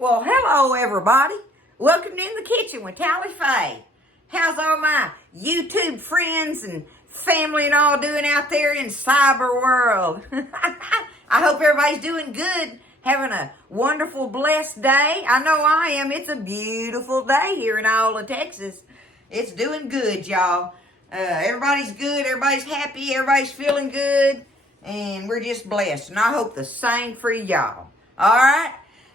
Well, hello everybody. Welcome to In the Kitchen with Tally Faye. How's all my YouTube friends and family and all doing out there in cyber world? I hope everybody's doing good, having a wonderful, blessed day. I know I am. It's a beautiful day here in Iola, Texas. It's doing good, y'all. Everybody's good, everybody's happy, everybody's feeling good, and we're just blessed. And I hope the same for y'all. All right?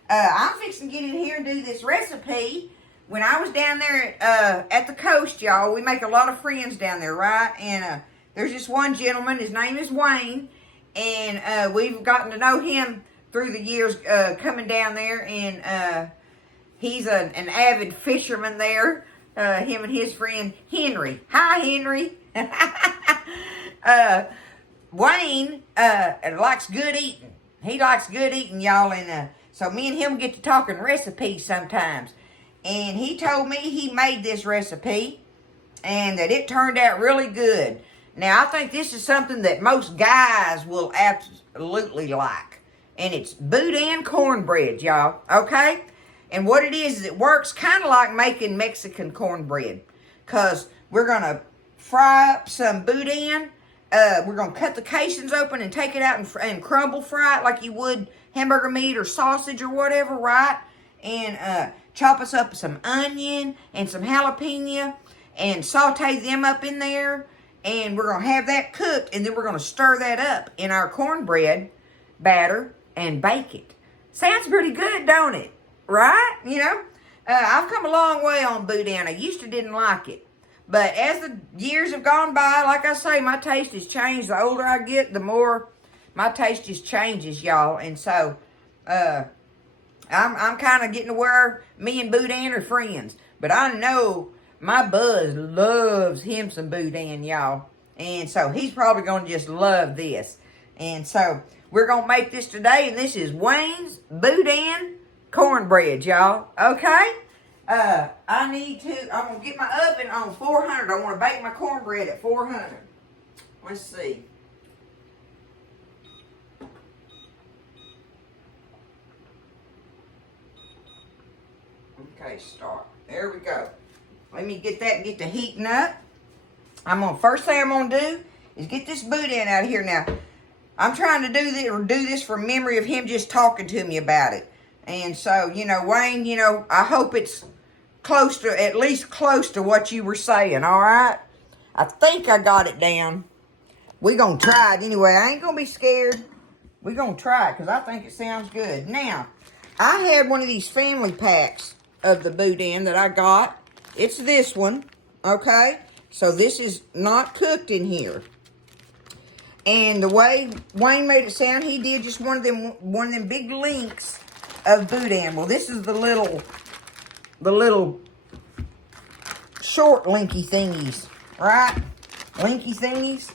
I'm fixing to get in here and do this recipe. When I was down there at the coast, y'all, we make a lot of friends down there, right? And there's this one gentleman, his name is Wayne, and we've gotten to know him through the years coming down there, and he's an avid fisherman there, him and his friend Henry. Hi, Henry. Wayne likes good eating. He likes good eating, y'all, and so me and him get to talking recipes sometimes. And he told me he made this recipe and that it turned out really good. Now, I think this is something that most guys will absolutely like. And it's Boudin Cornbread, y'all, okay? And what it is it works kind of like making Mexican cornbread. Because we're going to fry up some Boudin. We're going to cut the casings open and take it out and crumble fry it like you would hamburger meat or sausage or whatever, right? And chop us up some onion and some jalapeno and saute them up in there. And we're going to have that cooked, and then we're going to stir that up in our cornbread batter and bake it. Sounds pretty good, don't it? Right? You know, I've come a long way on Boudin. I used to didn't like it. But as the years have gone by, like I say, my taste has changed. The older I get, the more my taste just changes, y'all. And so, I'm kind of getting to where me and Boudin are friends. But I know my Buzz loves him some Boudin, y'all. And so, he's probably going to just love this. And so, we're going to make this today. And this is Wayne's Boudin Cornbread, y'all. Okay? I'm going to get my oven on 400. I want to bake my cornbread at 400. Let's see. Okay, start. There we go. Let me get that and get the heating up. First thing I'm going to do is get this Boudin out of here now. I'm trying to do this from memory of him just talking to me about it. And so, you know, Wayne, you know, I hope it's at least close to what you were saying, all right? I think I got it down. We're going to try it anyway. I ain't going to be scared. We're going to try it because I think it sounds good. Now, I had one of these family packs of the Boudin that I got. It's this one, okay? So this is not cooked in here. And the way Wayne made it sound, he did just one of them big links of Boudin. Well, this is the little short linky thingies, right? Linky thingies.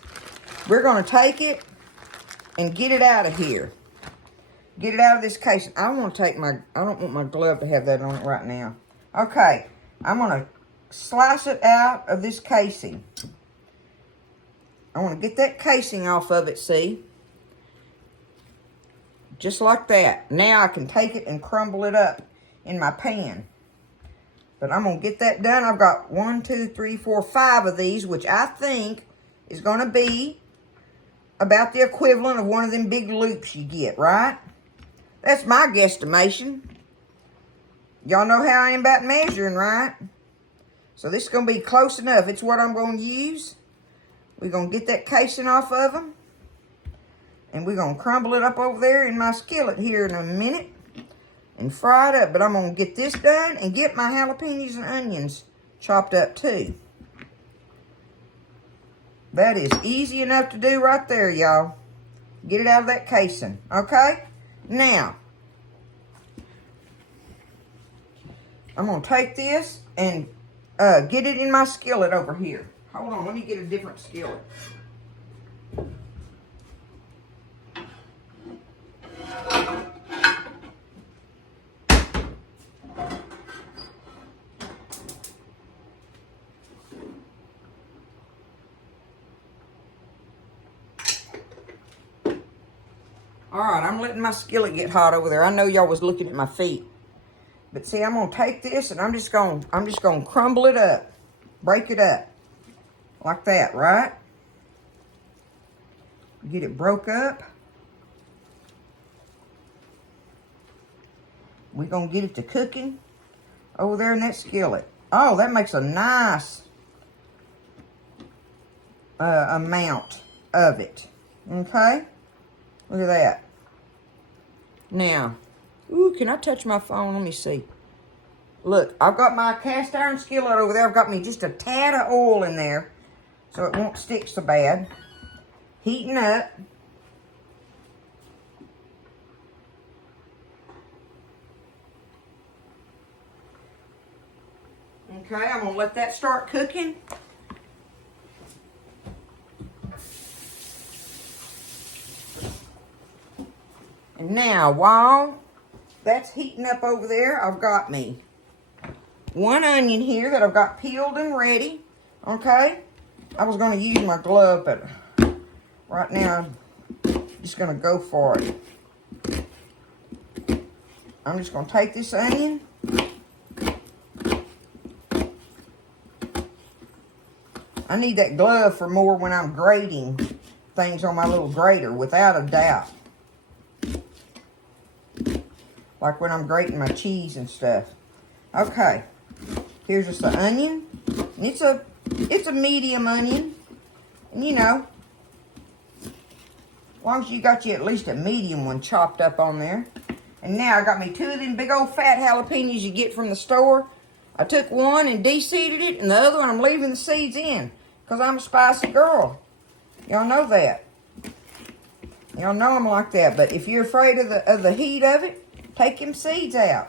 We're going to take it and get it out of here. Get it out of this case. I don't want my glove to have that on it right now. Okay, I'm going to slice it out of this casing. I want to get that casing off of it, see? Just like that. Now I can take it and crumble it up in my pan. But I'm going to get that done. I've got 1, 2, 3, 4, 5 of these, which I think is going to be about the equivalent of one of them big loops you get, right? That's my guesstimation. Y'all know how I am about measuring, right? So this is going to be close enough. It's what I'm going to use. We're going to get that casing off of them. And we're going to crumble it up over there in my skillet here in a minute. And fry it up. But I'm going to get this done and get my jalapenos and onions chopped up too. That is easy enough to do right there, y'all. Get it out of that casing. Okay? Now, I'm going to take this and get it in my skillet over here. Hold on, let me get a different skillet. All right, I'm letting my skillet get hot over there. I know y'all was looking at my feet. But see, I'm gonna take this and I'm just gonna crumble it up. Break it up. Like that, right? Get it broke up. We're gonna get it to cooking over there in that skillet. Oh, that makes a nice amount of it. Okay? Look at that. Now, ooh, can I touch my phone? Let me see. Look, I've got my cast iron skillet over there. I've got me just a tad of oil in there so it won't stick so bad. Heating up. Okay, I'm going to let that start cooking. And now, while that's heating up over there, I've got me one onion here that I've got peeled and ready. Okay? I was going to use my glove, but right now I'm just going to go for it. I'm just going to take this onion. I need that glove for more when I'm grating things on my little grater, without a doubt. Like when I'm grating my cheese and stuff. Okay, here's just the onion. And it's a medium onion. And you know, as long as you got you at least a medium one chopped up on there. And now I got me 2 of them big old fat jalapenos you get from the store. I took one and de-seeded it, and the other one I'm leaving the seeds in. Because I'm a spicy girl. Y'all know that. Y'all know I'm like that. But if you're afraid of the heat of it, take them seeds out.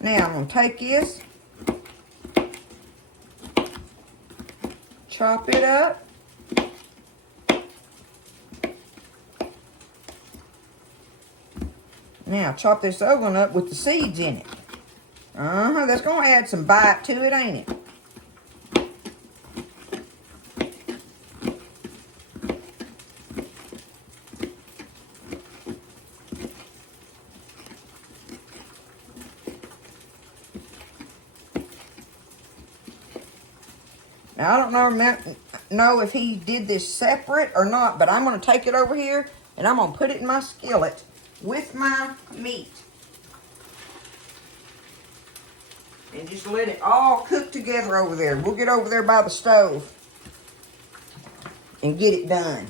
Now I'm going to take this. Chop it up. Now chop this other one up with the seeds in it. That's going to add some bite to it, ain't it? Now, I don't know if he did this separate or not, but I'm going to take it over here and I'm going to put it in my skillet with my meat. And just let it all cook together over there. We'll get over there by the stove and get it done.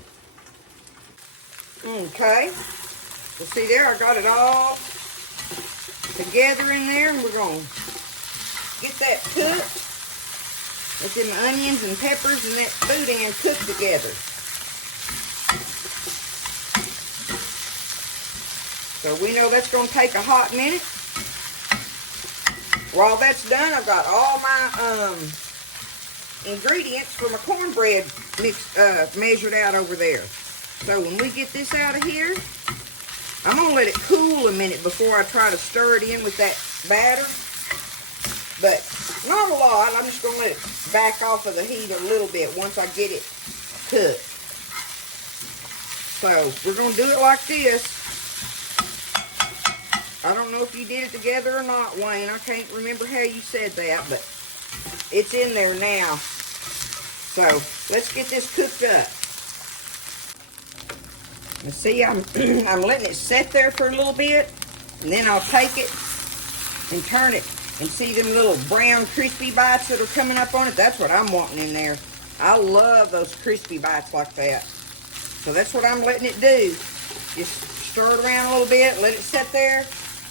Okay. Well, see there, I got it all together in there, and we're going to get that cooked. Let them onions and peppers and that boudin cook together. So we know that's going to take a hot minute. While that's done, I've got all my ingredients for my cornbread measured out over there. So when we get this out of here, I'm going to let it cool a minute before I try to stir it in with that batter. But not a lot. I'm just going to let it back off of the heat a little bit once I get it cooked. So we're going to do it like this. I don't know if you did it together or not, Wayne. I can't remember how you said that, but it's in there now. So let's get this cooked up. And see, I'm letting it sit there for a little bit, and then I'll take it and turn it. And see them little brown crispy bites that are coming up on it? That's what I'm wanting in there. I love those crispy bites like that. So that's what I'm letting it do. Just stir it around a little bit, let it sit there,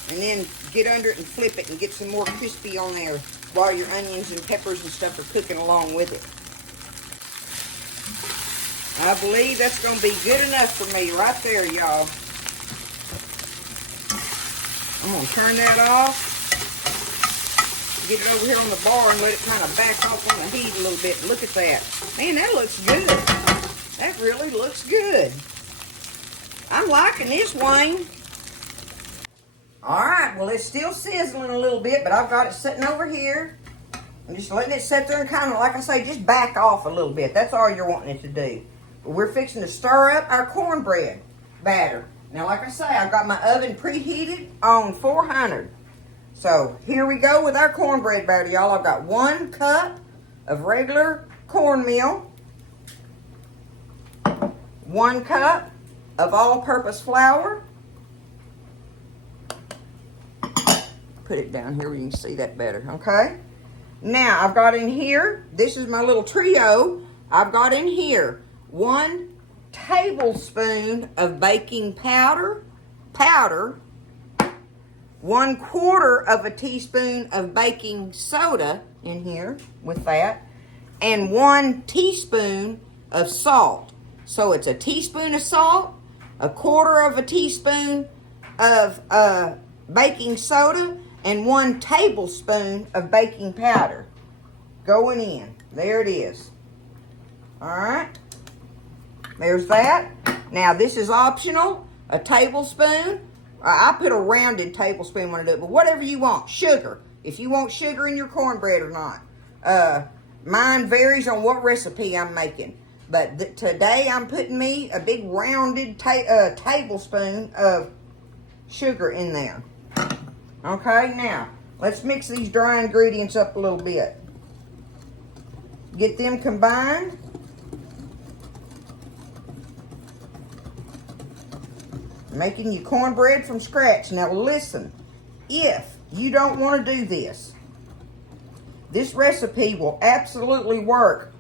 and then get under it and flip it and get some more crispy on there while your onions and peppers and stuff are cooking along with it. I believe that's going to be good enough for me right there, y'all. I'm going to turn that off. Get it over here on the bar and let it kind of back off on the heat a little bit. Look at that. Man, that looks good. That really looks good. I'm liking this, Wayne. Alright, well, it's still sizzling a little bit, but I've got it sitting over here. I'm just letting it sit there and kind of, like I say, just back off a little bit. That's all you're wanting it to do. But we're fixing to stir up our cornbread batter. Now, like I say, I've got my oven preheated on 400. So here we go with our cornbread batter, y'all. I've got 1 cup of regular cornmeal, 1 cup of all-purpose flour. Put it down here where you can see that better, okay? Now, I've got in here, this is my little trio. I've got in here 1 tablespoon of baking powder, 1/4 of a teaspoon of baking soda in here with that, and 1 teaspoon of salt. So it's a teaspoon of salt, 1/4 of a teaspoon of baking soda, and 1 tablespoon of baking powder going in. There it is. All right. There's that. Now, this is optional. A tablespoon. I put a rounded tablespoon when I do it, but whatever you want. Sugar. If you want sugar in your cornbread or not. Mine varies on what recipe I'm making. But today I'm putting me a big rounded tablespoon of sugar in there. Okay, now, let's mix these dry ingredients up a little bit. Get them combined. Making your cornbread from scratch. Now listen, if you don't want to do this, this recipe will absolutely work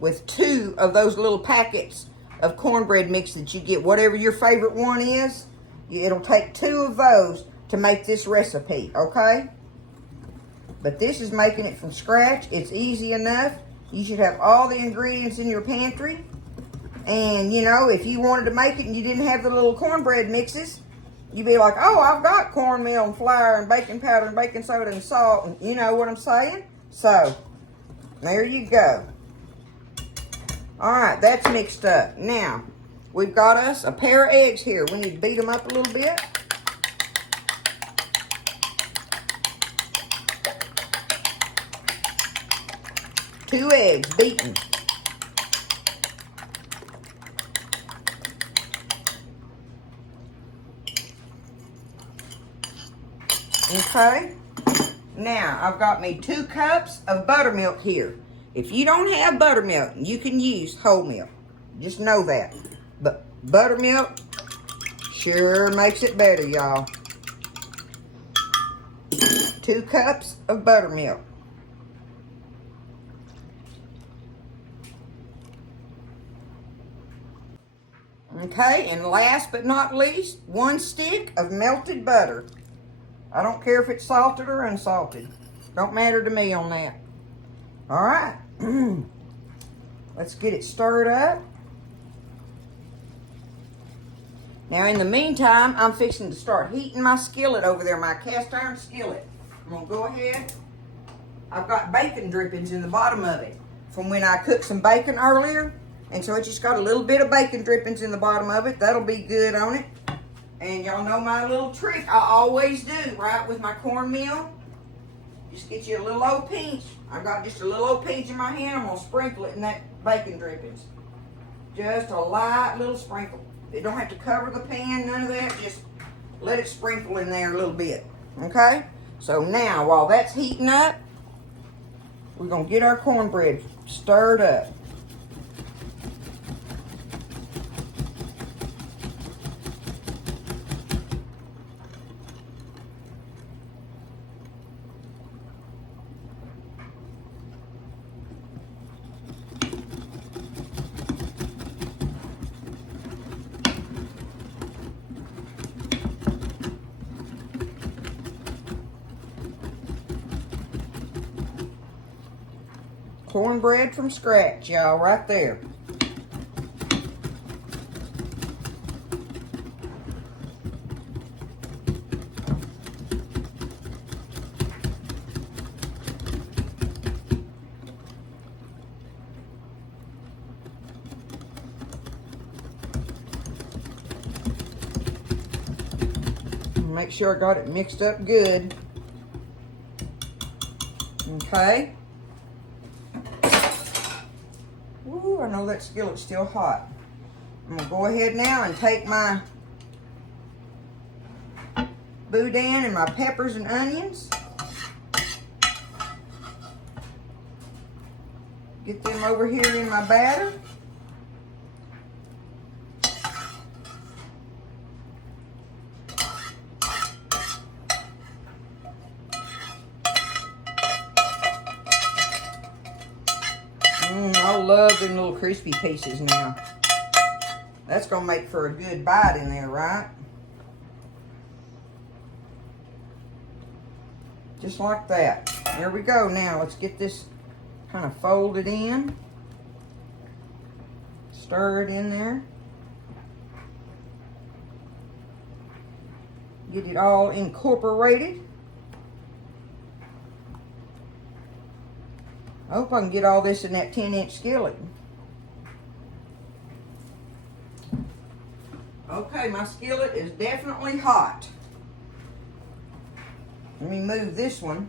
with 2 of those little packets of cornbread mix that you get. Whatever your favorite one is, it'll take 2 of those to make this recipe, okay? But this is making it from scratch. It's easy enough. You should have all the ingredients in your pantry. And, you know, if you wanted to make it and you didn't have the little cornbread mixes, you'd be like, oh, I've got cornmeal and flour and baking powder and baking soda and salt. And you know what I'm saying? So, there you go. All right, that's mixed up. Now, we've got us a pair of eggs here. We need to beat them up a little bit. Two eggs beaten. Okay. Now, I've got me 2 cups of buttermilk here. If you don't have buttermilk, you can use whole milk. Just know that. But buttermilk sure makes it better, y'all. 2 cups of buttermilk. Okay, and last but not least, 1 stick of melted butter. I don't care if it's salted or unsalted. Don't matter to me on that. All right. Let's get it stirred up. Now, in the meantime, I'm fixing to start heating my skillet over there, my cast iron skillet. I'm going to go ahead. I've got bacon drippings in the bottom of it from when I cooked some bacon earlier. And so it's just got a little bit of bacon drippings in the bottom of it. That'll be good on it. And y'all know my little trick I always do, right, with my cornmeal. Just get you a little old pinch. I've got just a little old pinch in my hand. I'm going to sprinkle it in that bacon drippings. Just a light little sprinkle. It don't have to cover the pan, none of that. Just let it sprinkle in there a little bit. Okay? So now, while that's heating up, we're going to get our cornbread stirred up. Cornbread from scratch, y'all, right there. Make sure I got it mixed up good. Okay. Ooh, I know that skillet's still hot. I'm going to go ahead now and take my boudin and my peppers and onions. Get them over here in my batter. I love them little crispy pieces now. That's gonna make for a good bite in there, right? Just like that. There we go. Now let's get this kind of folded in. Stir it in there. Get it all incorporated. I hope I can get all this in that 10-inch skillet. Okay, my skillet is definitely hot. Let me move this one.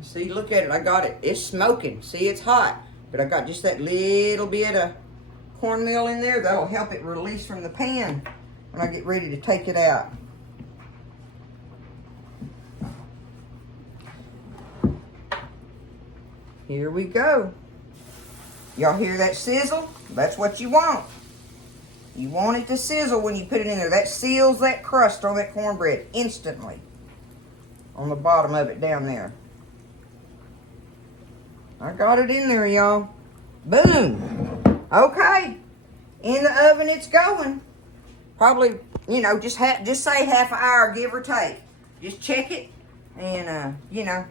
See, look at it. I got it. It's smoking. See, it's hot. But I got just that little bit of cornmeal in there. That'll help it release from the pan when I get ready to take it out. Here we go. Y'all hear that sizzle? That's what you want. You want it to sizzle when you put it in there. That seals that crust on that cornbread instantly. On the bottom of it down there. I got it in there, y'all. Boom. Okay. In the oven it's going. Probably, you know, just say half an hour, give or take. Just check it. And, you know,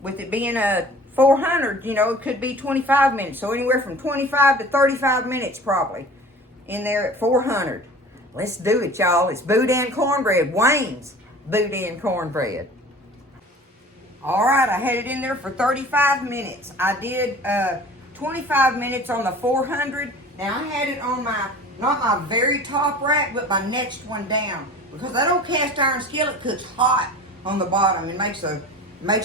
with it being a 400, you know, it could be 25 minutes. So anywhere from 25 to 35 minutes probably in there at 400. Let's do it, y'all. It's Boudin Cornbread. Wayne's Boudin Cornbread. All right, I had it in there for 35 minutes. I did 25 minutes on the 400. Now I had it on my, not my very top rack, but my next one down. Because that old cast iron skillet cooks hot on the bottom. It makes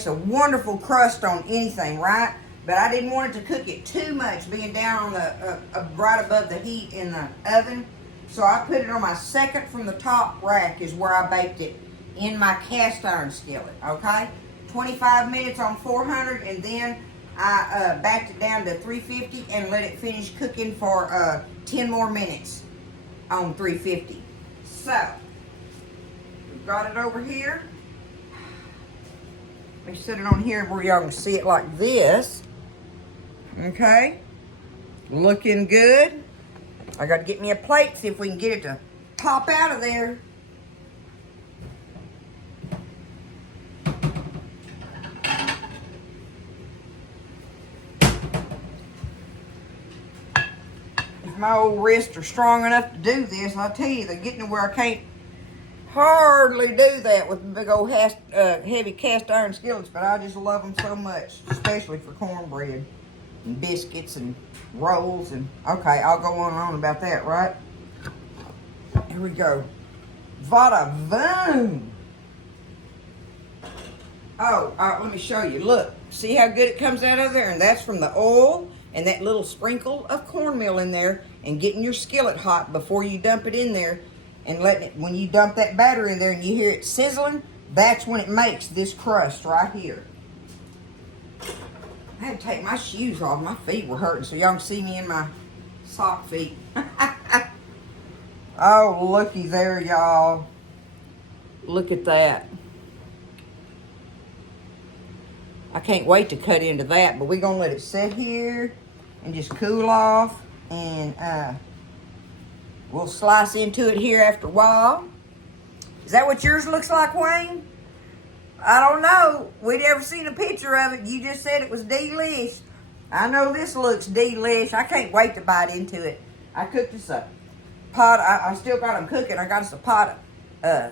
a wonderful crust on anything, right? But I didn't want it to cook it too much, being down on the right above the heat in the oven. So I put it on my second from the top rack is where I baked it in my cast iron skillet, okay? 25 minutes on 400, and then I backed it down to 350 and let it finish cooking for 10 more minutes on 350. So, we've got it over here. Let me set it on here where y'all can see it like this. Okay. Looking good. I got to get me a plate, see if we can get it to pop out of there. If my old wrists are strong enough to do this, I'll tell you, they're getting to where I can't hardly do that with big old heavy cast iron skillets, but I just love them so much, especially for cornbread and biscuits and rolls. And okay, I'll go on and on about that, right? Here we go. Vada boom. Oh, let me show you. Look, see how good it comes out of there? And that's from the oil and that little sprinkle of cornmeal in there, and getting your skillet hot before you dump it in there. And letting it, when you dump that batter in there and you hear it sizzling, that's when it makes this crust right here. I had to take my shoes off. My feet were hurting, so y'all can see me in my sock feet. Oh, looky there, y'all. Look at that. I can't wait to cut into that, but we're going to let it sit here and just cool off. And, we'll slice into it here after a while. Is that what yours looks like, Wayne? I don't know. We'd never seen a picture of it. You just said it was delish. I know this looks delish. I can't wait to bite into it. I cooked us a pot. I still got them cooking. I got us a pot of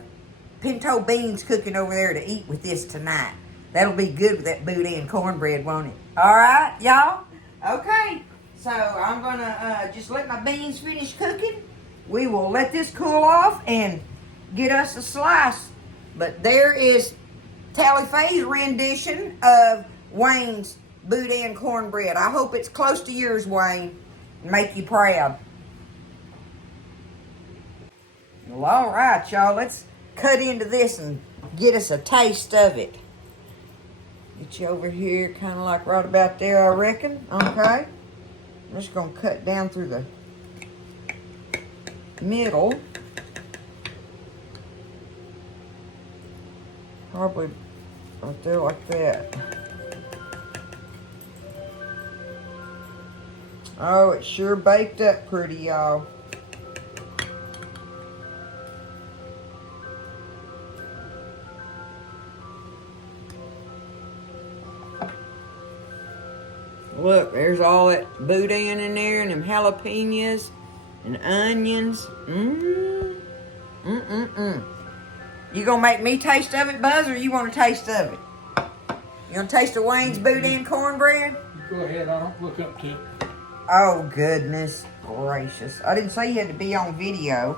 pinto beans cooking over there to eat with this tonight. That'll be good with that boudin cornbread, won't it? All right, y'all? Okay. So I'm going to just let my beans finish cooking. We will let this cool off and get us a slice. But there is Tally Faye's rendition of Wayne's Boudin cornbread. I hope it's close to yours, Wayne. Make you proud. Well, all right, y'all. Let's cut into this and get us a taste of it. Get you over here, kind of like right about there, I reckon. Okay. I'm just going to cut down through the middle. Probably right there like that. Oh, it's sure baked up pretty, y'all. Look, there's all that boudin in there and them jalapenos and onions. You gonna make me taste of it, Buzz, or you want a taste of it? You gonna taste of Wayne's Boudin cornbread? Go ahead, I don't look up to it. Oh, goodness gracious. I didn't say you had to be on video.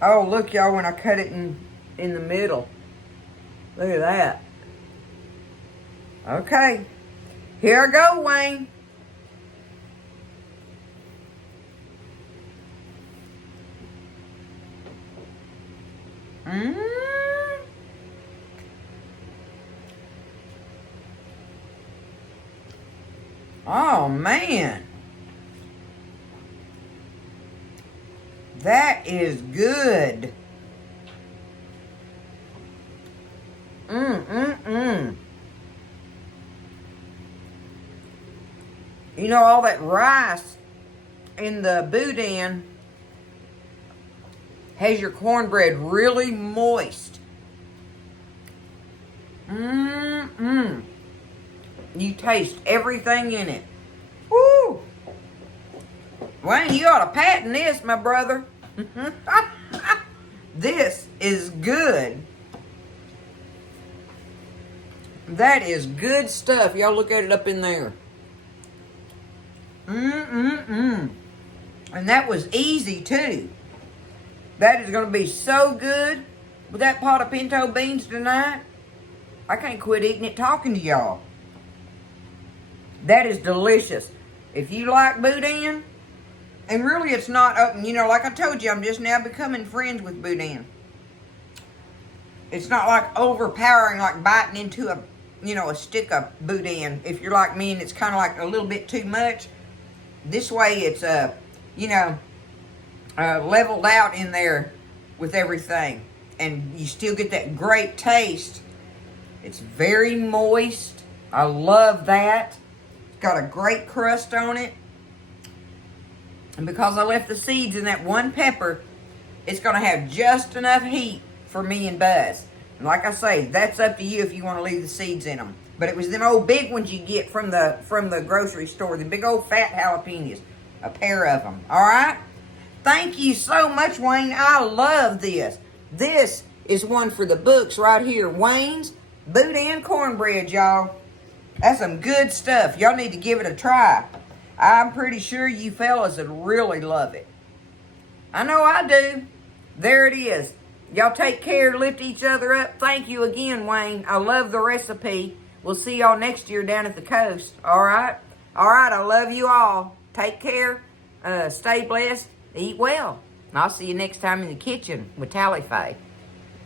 Oh, look, y'all, when I cut it in the middle. Look at that. Okay. Here I go, Wayne. Oh, man. That is good. You know, all that rice in the boudin has your cornbread really moist. You taste everything in it. Woo! Wayne, you ought to patent this, my brother. This is good. That is good stuff. Y'all look at it up in there. And that was easy, too. That is going to be so good with that pot of pinto beans tonight. I can't quit eating it talking to y'all. That is delicious. If you like boudin, and really it's not, you know, like I told you, I'm just now becoming friends with boudin. It's not like overpowering, like biting into a, you know, a stick of boudin. If you're like me and it's kind of like a little bit too much, this way it's, you know, leveled out in there with everything. And you still get that great taste. It's very moist. I love that. It's got a great crust on it. And because I left the seeds in that one pepper, it's going to have just enough heat for me and Buzz. And like I say, that's up to you if you want to leave the seeds in them. But it was them old big ones you get from the grocery store, the big old fat jalapenos. A pair of them. All right? Thank you so much, Wayne. I love this. This is one for the books right here. Wayne's Boudin Cornbread, y'all. That's some good stuff. Y'all need to give it a try. I'm pretty sure you fellas would really love it. I know I do. There it is. Y'all take care. Lift each other up. Thank you again, Wayne. I love the recipe. We'll see y'all next year down at the coast. All right? All right. I love you all. Take care. Stay blessed. Eat well. And I'll see you next time in the kitchen with Tally Faye.